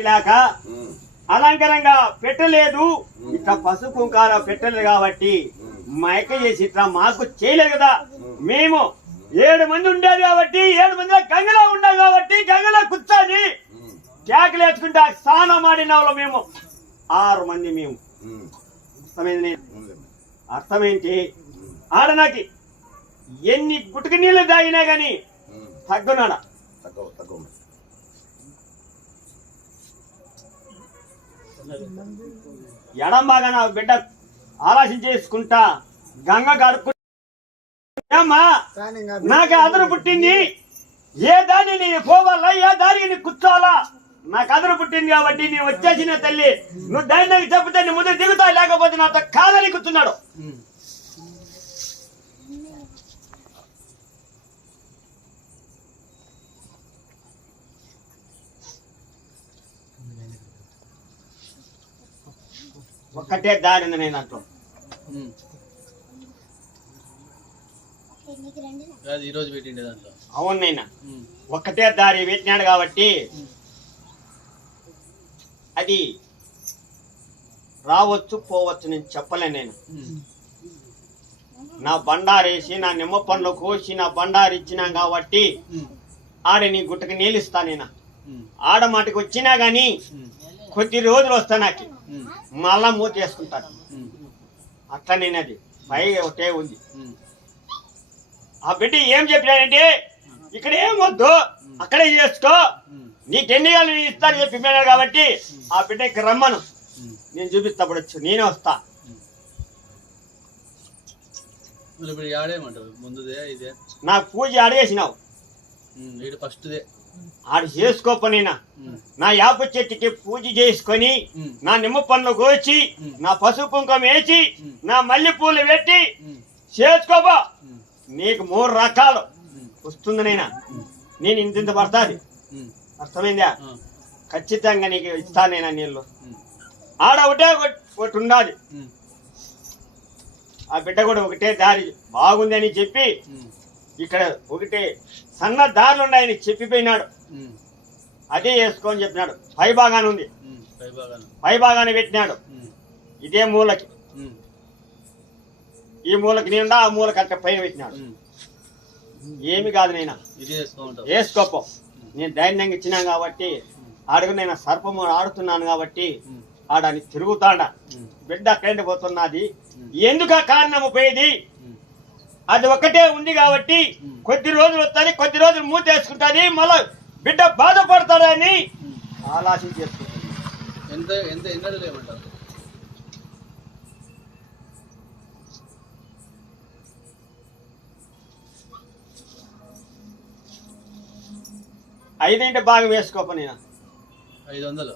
ఇలాక అలంకరంగా పెట్టలేదు, ఇట్లా పసుపు కుంకాల పెట్టలేదు కాబట్టి మైక చేసి ఇట్లా మాకు చేయలేదు కదా. మేము 7 మంది ఉండేది కాబట్టి 7 మందిలో గంగలో ఉండాలి కాబట్టి గంగలో కూర్చొని కేకలు వేసుకుంటే స్నానం ఆడిన వాళ్ళు మేము 6 మంది. మేము అర్థమేంటి ఆడనాకి ఎన్ని గుట్టుకు నీళ్ళు తాగినా గాని తగ్గునాడా. ఎడం బాగా నా బిడ్డ ఆలోచన చేసుకుంటా గంగ గడుపుకుంటా నాకు అదరు పుట్టింది. ఏ దాన్ని నేను పోవాలా, ఏ దారికి నీ కూర్చోవాలా, నాకు అదరు పుట్టింది కాబట్టి నేను వచ్చేసిన తల్లి. నువ్వు ధైర్యంగా చెప్తే నీ ముందు దిగుతా, లేకపోతే నాతో కాదని కూర్చున్నాడు. ఒక్కటే దారి ఉంది నేను అంటూ అవును నైనా ఒక్కటే దారి పెట్టినాడు కాబట్టి అది రావచ్చు పోవచ్చు నేను చెప్పలేను. నేను నా బండారేసి నా నిమ్మ పండ్లు కోసి నా బండారు ఇచ్చినా కాబట్టి ఆడ నీ గుట్టకి నీళ్ళిస్తా. నేను ఆడ మాటకి వచ్చినా గాని కొద్ది రోజులు వస్తా, నాకు మళ్ళా మూత వేసుకుంటాను. అట్లా నేను అది పైగా ఒకటే ఉంది. ఆ బిడ్డ ఏం చెప్పినాడంటే ఇక్కడ ఏం వద్దు అక్కడే చేసుకో, నీకెన్ని కాళ్ళు ఇస్తాను చెప్పిపోయినాడు కాబట్టి ఆ బిడ్డ ఇక్కడ రమ్మను, నేను చూపిస్తాపడచ్చు, నేనే వస్తా. నాకు పూజ ఆడేసినావు, ఆడు చేసుకోపనైనా నా యాప చెట్టుకి పూజ చేసుకొని నా నిమ్మ పండ్లు కోసి నా పసుపు కుంకుమ వేసి నా మల్లె పూలు పెట్టి చేసుకోపో. నీకు 3 రకాలు వస్తుందనైనా నేను ఇంత పడతాది. అర్థమైందా? ఖచ్చితంగా నీకు ఇస్తానైనా నీళ్ళు. ఆడ ఒకటి ఉండాలి. ఆ బిడ్డ కూడా ఒకటే దారి బాగుంది అని చెప్పి ఇక్కడ ఒకటే సన్న దారులు ఉన్నాయని చెప్పిపోయినాడు. అదే వేసుకోని చెప్పినాడు. పై భాగాన్ని ఉంది, పై భాగాన్ని పెట్టినాడు. ఇదే మూలకి, ఈ మూలకి నేను ఆ మూలకి అట్లా పైన పెట్టినాడు. ఏమి కాదు నైనా వేసుకోపో. నేను ధైర్యంగా ఇచ్చినా కాబట్టి అడుగు నేను సర్పము ఆడుతున్నాను కాబట్టి ఆడని తిరుగుతాడా. బిడ్డ అక్కడే పోతున్నది. ఎందుకు కారణము పోయేది అది ఒక్కటే ఉంది కాబట్టి కొద్ది రోజులు వస్తుంది, కొద్ది రోజులు మూత వేసుకుంటుంది, మళ్ళీ బిడ్డ బాధపడతాడని ఆలోచన చేసుకుంటాడు. ఐదింటి బాగా వేసుకోప. నేను 500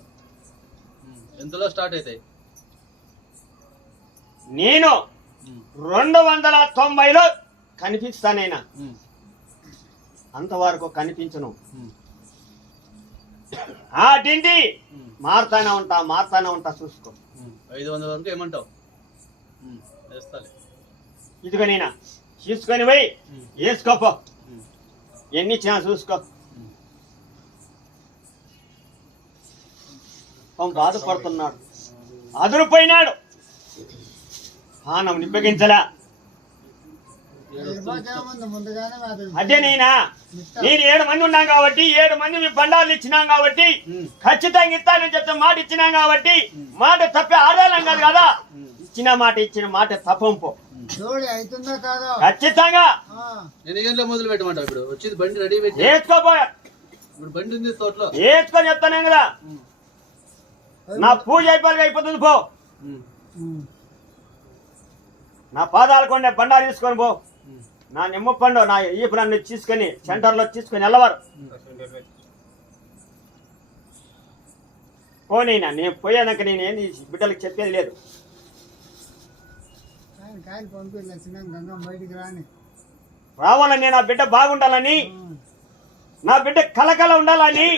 ఎంతలో స్టార్ట్ అవుతాయి? నేను 290లో కనిపిస్తానైనా, అంతవరకు కనిపించను. ఆ డిండి మారుతానే ఉంటా చూసుకో. 500 వరకు ఏమంటావు? ఇదిగో నేనా తీసుకొని పోయి వేసుకోపో, ఎన్ని ఇచ్చినా చూసుకో. బాధపడుతున్నాడు, అదురుపోయినాడు, పానం నిప్పగించలా. అదే నేను 7 మంది ఉన్నాం కాబట్టి 7 మంది మీ బండాలు ఇచ్చినాం కాబట్టి ఖచ్చితంగా ఇస్తానని చెప్తే మాట ఇచ్చినాం కాబట్టి మాట తప్పే ఆదాయం కాదు కదా. ఇచ్చిన మాట తప్పంపో ఖచ్చితంగా. ఎన్ని గంటల మొదలు పెట్టమంటావు? ఇప్పుడు వచ్చి బండి రెడీ పెట్టి వేసుకోపోయా, ఇప్పుడు బండి ఉంది తోటలో వేసుకొని చెప్తానే కదా. నా పూజ అయిపోతుంది పో. నా పాదాలు కొండే బండారు తీసుకొని పో. నా నిమ్మ పండు నా ఈపు నన్ను తీసుకొని సెంటర్లో తీసుకొని వెళ్ళవారు పోనైనా. నేను పోయాక నేనేంది బిడ్డలకు చెప్పేది లేదు. రావాలని నా బిడ్డ బాగుండాలని, నా బిడ్డ కలకల ఉండాలని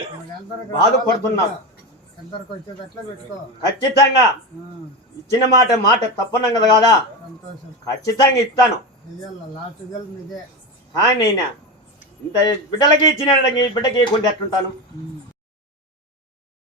బాధపడుతున్నాడు. ఖచ్చితంగా ఇచ్చిన మాట తప్పనం కదా. ఖచ్చితంగా ఇస్తాను. కానీ ఇంత బిడ్డలకి ఇచ్చిన బిడ్డకి ఇవ్వకుండా ఎట్లుంటాను?